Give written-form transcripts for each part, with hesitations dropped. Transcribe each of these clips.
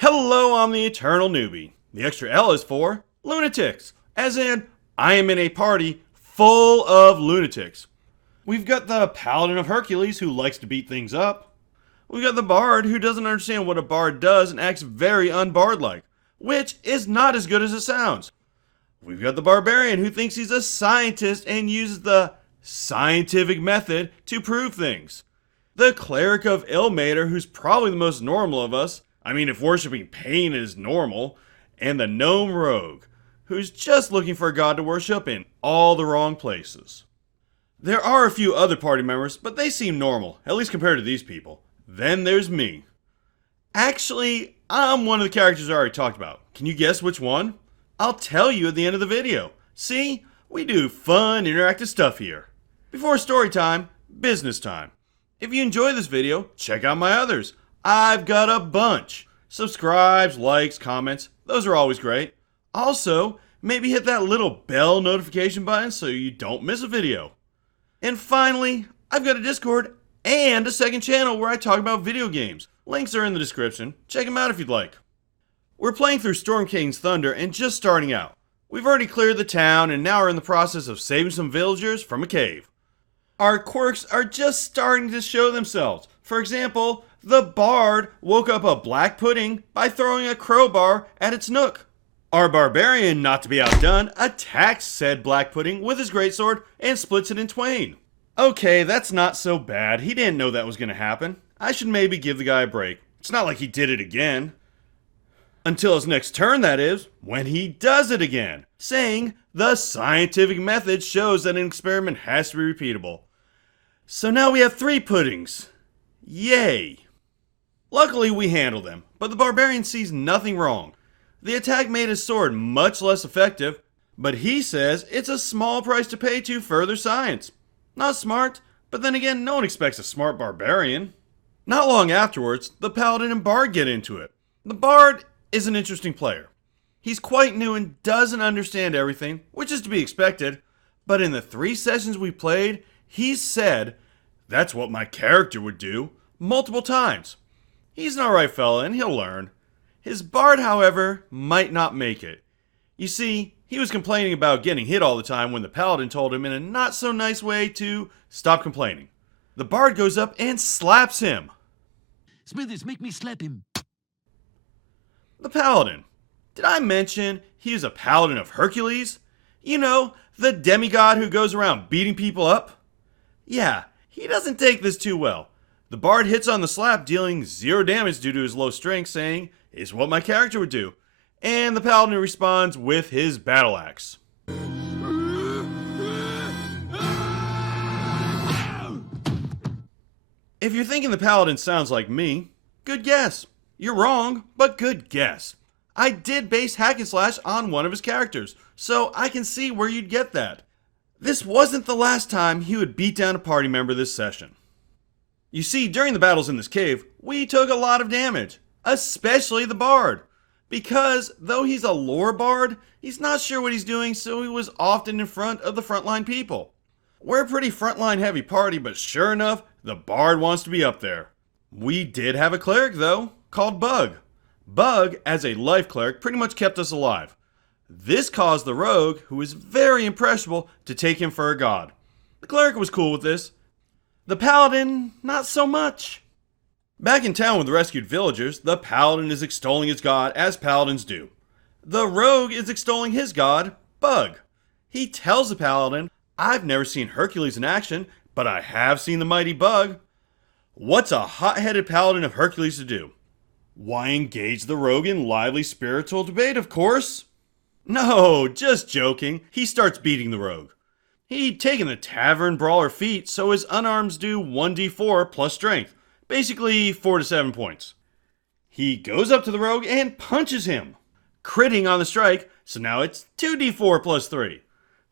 Hello, I'm the Eternal Newbie. The extra L is for lunatics, as in, I am in a party full of lunatics. We've got the Paladin of Hercules who likes to beat things up. We've got the Bard who doesn't understand what a Bard does and acts very unbard-like, which is not as good as it sounds. We've got the Barbarian who thinks he's a scientist and uses the scientific method to prove things. The Cleric of Ilmater, who's probably the most normal of us, if worshipping pain is normal, and the Gnome Rogue, who's just looking for a god to worship in all the wrong places. There are a few other party members, but they seem normal, at least compared to these people. Then there's me. Actually, I'm one of the characters I already talked about. Can you guess which one? I'll tell you at the end of the video. See, we do fun, interactive stuff here. Before story time, business time. If you enjoy this video, check out my others. I've got a bunch. Subscribes, likes, comments, those are always great. Also, maybe hit that little bell notification button so you don't miss a video. And finally, I've got a Discord and a second channel where I talk about video games. Links are in the description. Check them out if you'd like. We're playing through Storm King's Thunder and just starting out. We've already cleared the town and now are in the process of saving some villagers from a cave. Our quirks are just starting to show themselves. For example, the Bard woke up a black pudding by throwing a crowbar at its nook. Our Barbarian, not to be outdone, attacks said black pudding with his greatsword and splits it in twain. Okay, that's not so bad. He didn't know that was going to happen. I should maybe give the guy a break. It's not like he did it again. Until his next turn, that is, when he does it again, saying the scientific method shows that an experiment has to be repeatable. So now we have 3 puddings. Yay! Luckily we handled them, but the Barbarian sees nothing wrong. The attack made his sword much less effective, but he says it's a small price to pay to further science. Not smart, but then again, no one expects a smart Barbarian. Not long afterwards, the Paladin and Bard get into it. The Bard is an interesting player. He's quite new and doesn't understand everything, which is to be expected, but in the 3 sessions we played, he's said, "That's what my character would do," multiple times. He's an alright fella and he'll learn. His Bard, however, might not make it. You see, he was complaining about getting hit all the time when the Paladin told him in a not so nice way to stop complaining. The Bard goes up and slaps him. Smithers, make me slap him. The Paladin. Did I mention he is a Paladin of Hercules? You know, the demigod who goes around beating people up? Yeah, he doesn't take this too well. The Bard hits on the slap, dealing 0 damage due to his low strength, saying, "It's what my character would do." And the Paladin responds with his battle axe. If you're thinking the Paladin sounds like me, good guess. You're wrong, but good guess. I did base hack and slash on one of his characters, so I can see where you'd get that. This wasn't the last time he would beat down a party member this session. You see, during the battles in this cave, we took a lot of damage, especially the Bard, because though he's a lore Bard, he's not sure what he's doing, so he was often in front of the frontline people. We're a pretty frontline heavy party, but sure enough, the Bard wants to be up there. We did have a cleric though, called Bug. Bug, as a life cleric, pretty much kept us alive. This caused the rogue, who was very impressionable, to take him for a god. The cleric was cool with this. The Paladin, not so much. Back in town with the rescued villagers, the Paladin is extolling his god as Paladins do. The rogue is extolling his god, Bug. He tells the Paladin, "I've never seen Hercules in action, but I have seen the mighty Bug." What's a hot-headed Paladin of Hercules to do? Why, engage the rogue in lively spiritual debate, of course. No, just joking. He starts beating the rogue. He'd taken the tavern brawler feat, so his unarms do 1d4 plus strength. Basically 4 to 7 points. He goes up to the rogue and punches him, critting on the strike, so now it's 2d4 plus 3.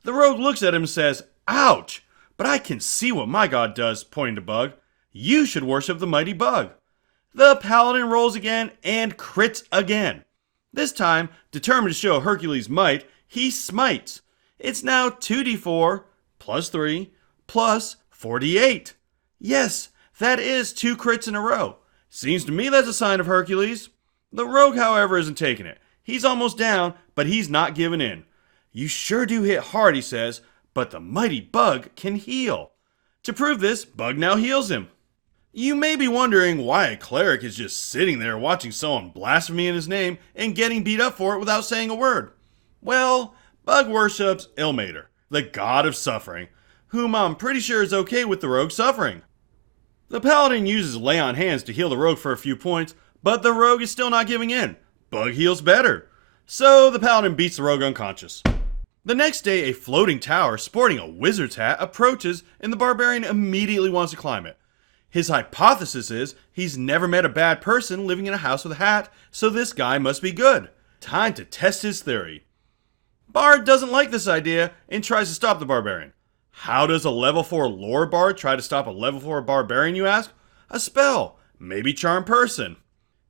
The rogue looks at him and says, "Ouch, but I can see what my god does," pointing to Bug. "You should worship the mighty Bug." The Paladin rolls again and crits again. This time, determined to show Hercules' might, he smites. It's now 2d4 plus 3 plus 48. Yes, that is 2 crits in a row. Seems to me that's a sign of Hercules. The rogue, however, isn't taking it. He's almost down, but he's not giving in. You sure do hit hard, he says, but the mighty Bug can heal. To prove this, Bug now heals him. You may be wondering why a cleric is just sitting there watching someone blaspheme in his name and getting beat up for it without saying a word. Well, Bug worships Ilmater, the god of suffering, whom I'm pretty sure is okay with the rogue suffering. The paladin uses lay on hands to heal the rogue for a few points, but the rogue is still not giving in. Bug heals better. So the paladin beats the rogue unconscious. The next day, a floating tower sporting a wizard's hat approaches and the barbarian immediately wants to climb it. His hypothesis is he's never met a bad person living in a house with a hat, so this guy must be good. Time to test his theory. Bard doesn't like this idea and tries to stop the barbarian. How does a level 4 lore bard try to stop a level 4 barbarian, you ask? A spell, maybe charm person.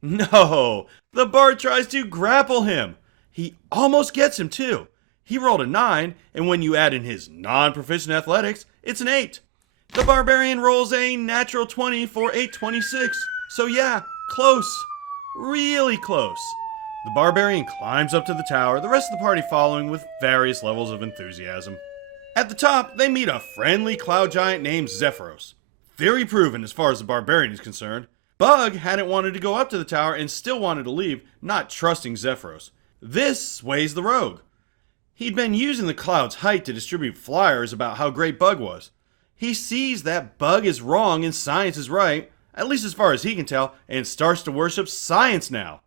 No, the bard tries to grapple him. He almost gets him too. He rolled a 9, and when you add in his non-proficient athletics, it's an 8. The barbarian rolls a natural 20 for a 26. So yeah, close. Really close. The barbarian climbs up to the tower, the rest of the party following with various levels of enthusiasm. At the top, they meet a friendly cloud giant named Zephyros. Theory proven as far as the barbarian is concerned. Bug hadn't wanted to go up to the tower and still wanted to leave, not trusting Zephyros. This sways the rogue. He'd been using the cloud's height to distribute flyers about how great Bug was. He sees that Bug is wrong and science is right, at least as far as he can tell, and starts to worship science now.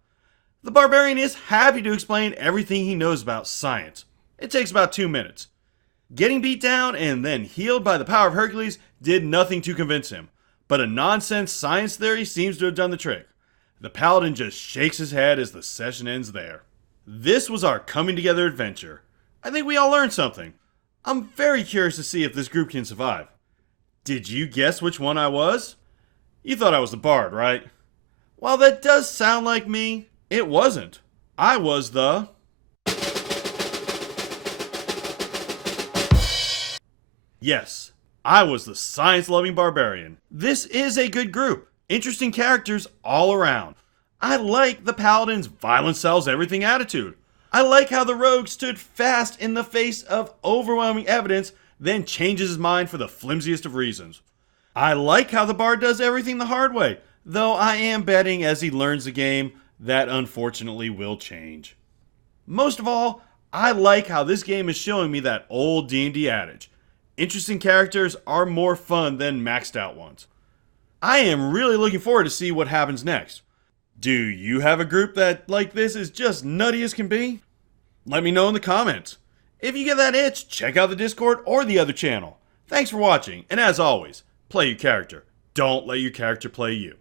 The barbarian is happy to explain everything he knows about science. It takes about 2 minutes. Getting beat down and then healed by the power of Hercules did nothing to convince him, but a nonsense science theory seems to have done the trick. The paladin just shakes his head as the session ends there. This was our coming together adventure. I think we all learned something. I'm very curious to see if this group can survive. Did you guess which one I was? You thought I was the bard, right? While that does sound like me, it wasn't. I was the... Yes, I was the science-loving barbarian. This is a good group. Interesting characters all around. I like the paladin's violence sells everything attitude. I like how the rogue stood fast in the face of overwhelming evidence, then changes his mind for the flimsiest of reasons. I like how the bard does everything the hard way, though I am betting as he learns the game, that unfortunately will change. Most of all, I like how this game is showing me that old D&D adage. Interesting characters are more fun than maxed out ones. I am really looking forward to see what happens next. Do you have a group that, like this, is just nutty as can be? Let me know in the comments. If you get that itch, check out the Discord or the other channel. Thanks for watching, and as always, play your character. Don't let your character play you.